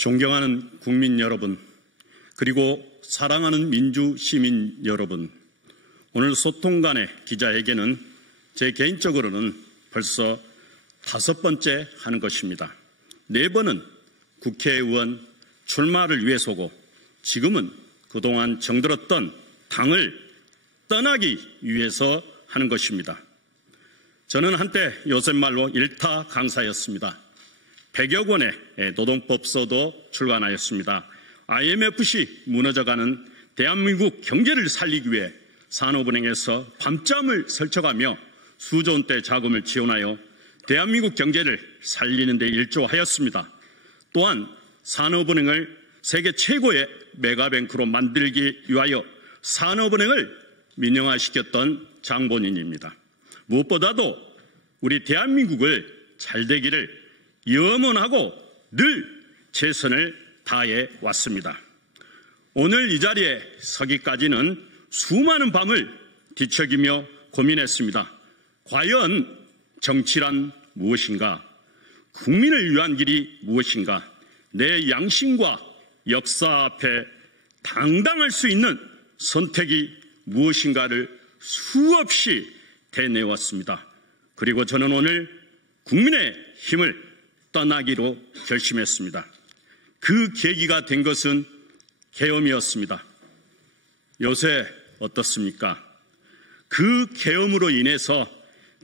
존경하는 국민 여러분, 그리고 사랑하는 민주 시민 여러분, 오늘 소통 간의 기자회견은 제 개인적으로는 벌써 5번째 하는 것입니다. 4번은 국회의원 출마를 위해서고, 지금은 그동안 정들었던 당을 떠나기 위해서 하는 것입니다. 저는 한때 요새 말로 일타 강사였습니다. 100여 권의 노동법서도 출간하였습니다. IMF시 무너져가는 대한민국 경제를 살리기 위해 산업은행에서 밤잠을 설쳐가며 수조 원대 자금을 지원하여 대한민국 경제를 살리는 데 일조하였습니다. 또한 산업은행을 세계 최고의 메가뱅크로 만들기 위하여 산업은행을 민영화시켰던 장본인입니다. 무엇보다도 우리 대한민국을 잘되기를 염원하고 늘 최선을 다해 왔습니다. 오늘 이 자리에 서기까지는 수많은 밤을 뒤척이며 고민했습니다. 과연 정치란 무엇인가? 국민을 위한 길이 무엇인가? 내 양심과 역사 앞에 당당할 수 있는 선택이 무엇인가를 수없이 대내왔습니다. 그리고 저는 오늘 국민의 힘을 떠나기로 결심했습니다. 그 계기가 된 것은 계엄이었습니다. 요새 어떻습니까? 그 계엄으로 인해서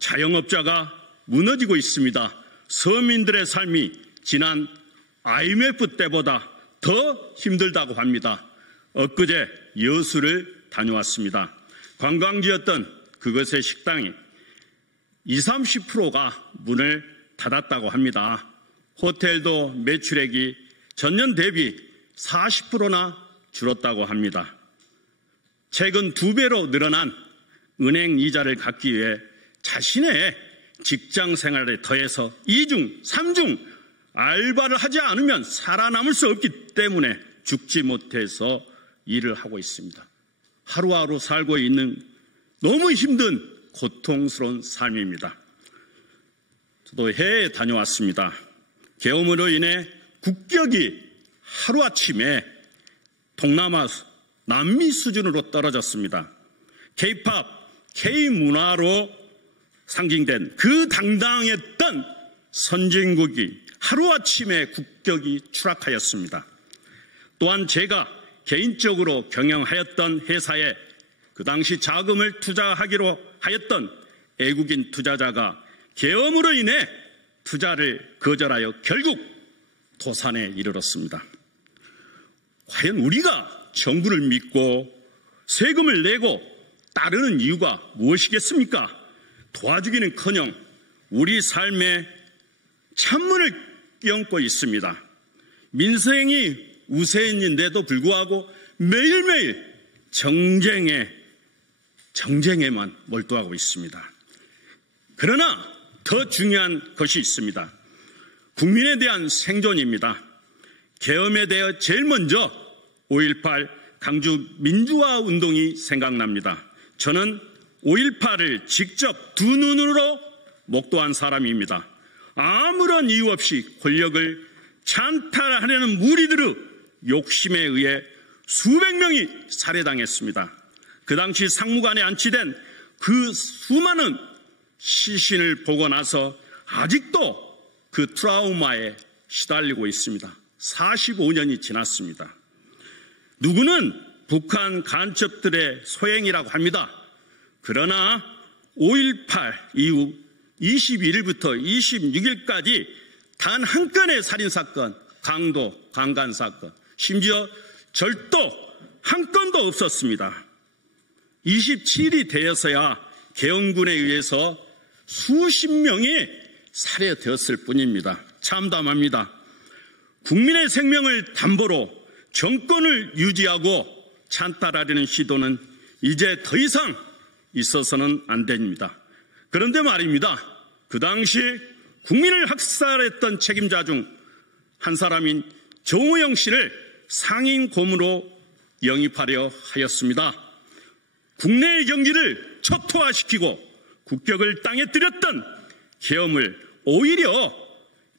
자영업자가 무너지고 있습니다. 서민들의 삶이 지난 IMF 때보다 더 힘들다고 합니다. 엊그제 여수를 다녀왔습니다. 관광지였던 그것의 식당이 20, 30%가 문을 닫았다고 합니다. 호텔도 매출액이 전년 대비 40%나 줄었다고 합니다. 최근 2배로 늘어난 은행 이자를 갚기 위해 자신의 직장 생활에 더해서 2중, 3중 알바를 하지 않으면 살아남을 수 없기 때문에 죽지 못해서 일을 하고 있습니다. 하루하루 살고 있는 너무 힘든 고통스러운 삶입니다. 저도 해외에 다녀왔습니다. 계엄으로 인해 국격이 하루아침에 동남아, 남미 수준으로 떨어졌습니다. K-POP, K-문화로 상징된 그 당당했던 선진국이 하루아침에 국격이 추락하였습니다. 또한 제가 개인적으로 경영하였던 회사에 그 당시 자금을 투자하기로 하였던 외국인 투자자가 계엄으로 인해 투자를 거절하여 결국 도산에 이르렀습니다. 과연 우리가 정부를 믿고 세금을 내고 따르는 이유가 무엇이겠습니까? 도와주기는커녕 우리 삶에 찬물을 끼얹고 있습니다. 민생이 우선인데도 불구하고 매일매일 정쟁에만 몰두하고 있습니다. 그러나 더 중요한 것이 있습니다. 국민에 대한 생존입니다. 계엄에 대해 제일 먼저 5.18 강주 민주화 운동이 생각납니다. 저는 5.18을 직접 두 눈으로 목도한 사람입니다. 아무런 이유 없이 권력을 찬탈하려는 무리들의 욕심에 의해 수백 명이 살해당했습니다. 그 당시 상무관에 안치된 그 수많은 시신을 보고 나서 아직도 그 트라우마에 시달리고 있습니다. 45년이 지났습니다. 누구는 북한 간첩들의 소행이라고 합니다. 그러나 5.18 이후 21일부터 26일까지 단 한 건의 살인사건, 강도, 강간사건, 심지어 절도 한 건도 없었습니다. 27일이 되어서야 계엄군에 의해서 수십 명이 살해되었을 뿐입니다. 참담합니다. 국민의 생명을 담보로 정권을 유지하고 찬탈하려는 시도는 이제 더 이상 있어서는 안 됩니다. 그런데 말입니다. 그 당시 국민을 학살했던 책임자 중 한 사람인 정호영 씨를 상임 고문으로 영입하려 하였습니다. 국내의 경기를 초토화시키고 국격을 땅에 들였던 계엄을 오히려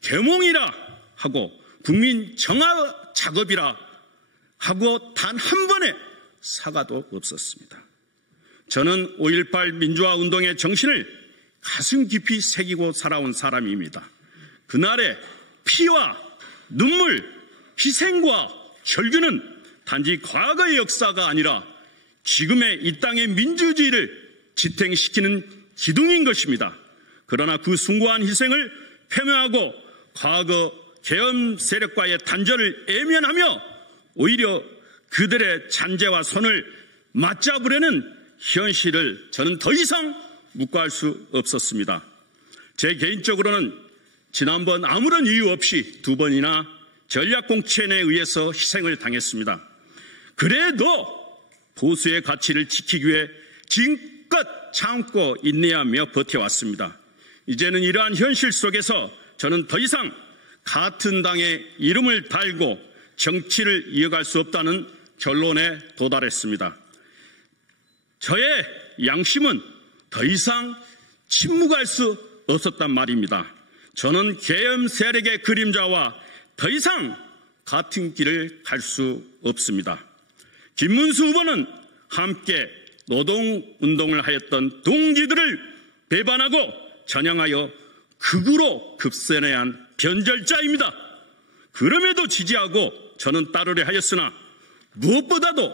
계몽이라 하고 국민 정화 작업이라 하고 단 한 번의 사과도 없었습니다. 저는 5.18 민주화 운동의 정신을 가슴 깊이 새기고 살아온 사람입니다. 그날의 피와 눈물, 희생과 혈규는 단지 과거의 역사가 아니라 지금의 이 땅의 민주주의를 지탱시키는 기둥인 것입니다. 그러나 그 숭고한 희생을 표명하고 과거 계엄 세력과의 단절을 애면하며 오히려 그들의 잔재와 손을 맞잡으려는 현실을 저는 더 이상 묵과할 수 없었습니다. 제 개인적으로는 지난번 아무런 이유 없이 2번이나 전략공천에 의해서 희생을 당했습니다. 그래도 보수의 가치를 지키기 위해 지금껏 참고 인내하며 버텨왔습니다. 이제는 이러한 현실 속에서 저는 더 이상 같은 당의 이름을 달고 정치를 이어갈 수 없다는 결론에 도달했습니다. 저의 양심은 더 이상 침묵할 수 없었단 말입니다. 저는 계엄 세력의 그림자와 더 이상 같은 길을 갈 수 없습니다. 김문수 후보는 함께 노동운동을 하였던 동지들을 배반하고 전향하여 극으로 급선해야 한 변절자입니다. 그럼에도 지지하고 저는 따르려 하였으나 무엇보다도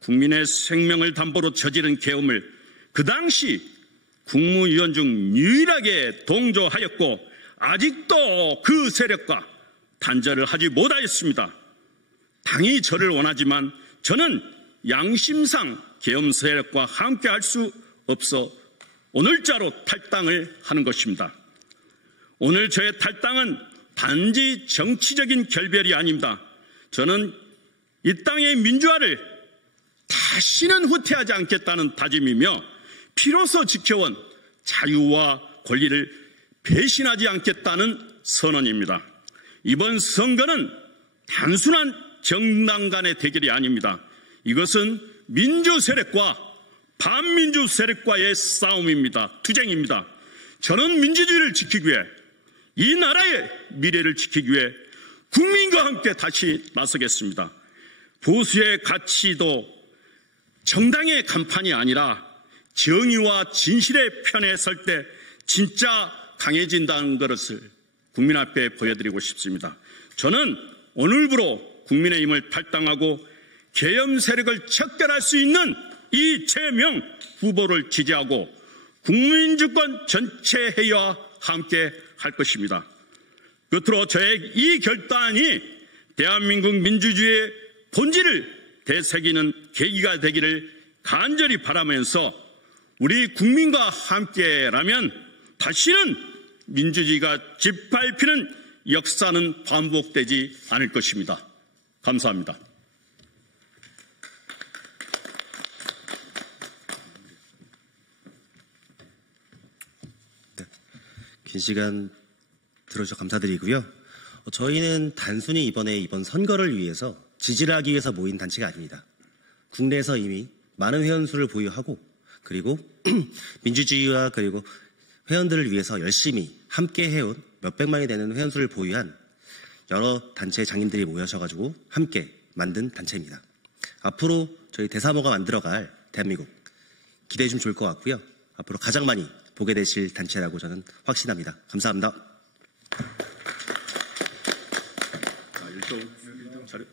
국민의 생명을 담보로 저지른 계엄을 그 당시 국무위원 중 유일하게 동조하였고 아직도 그 세력과 단절을 하지 못하였습니다. 당이 저를 원하지만 저는 양심상 계엄 세력과 함께할 수 없어 오늘자로 탈당을 하는 것입니다. 오늘 저의 탈당은 단지 정치적인 결별이 아닙니다. 저는 이 땅의 민주화를 다시는 후퇴하지 않겠다는 다짐이며 피로서 지켜온 자유와 권리를 배신하지 않겠다는 선언입니다. 이번 선거는 단순한 정당 간의 대결이 아닙니다. 이것은 민주 세력과 반민주 세력과의 싸움입니다. 투쟁입니다. 저는 민주주의를 지키기 위해 이 나라의 미래를 지키기 위해 국민과 함께 다시 나서겠습니다. 보수의 가치도 정당의 간판이 아니라 정의와 진실의 편에 설 때 진짜 강해진다는 것을 국민 앞에 보여드리고 싶습니다. 저는 오늘부로 국민의힘을 탈당하고 계엄 세력을 척결할 수 있는 이재명 후보를 지지하고 국민주권 전체 회의와 함께 할 것입니다. 끝으로 저의 이 결단이 대한민국 민주주의의 본질을 되새기는 계기가 되기를 간절히 바라면서 우리 국민과 함께라면 다시는 민주주의가 짓밟히는 역사는 반복되지 않을 것입니다. 감사합니다. 긴 시간 들어주셔서 감사드리고요. 저희는 단순히 이번 선거를 위해서 지지를 하기 위해서 모인 단체가 아닙니다. 국내에서 이미 많은 회원수를 보유하고 그리고 민주주의와 그리고 회원들을 위해서 열심히 함께 해온 몇백만이 되는 회원수를 보유한 여러 단체의 장인들이 모여셔가지고 함께 만든 단체입니다. 앞으로 저희 대사모가 만들어갈 대한민국 기대해 주시면 좋을 것 같고요. 앞으로 가장 많이 보게 되실 단체라고 저는 확신합니다. 감사합니다. 일동 자료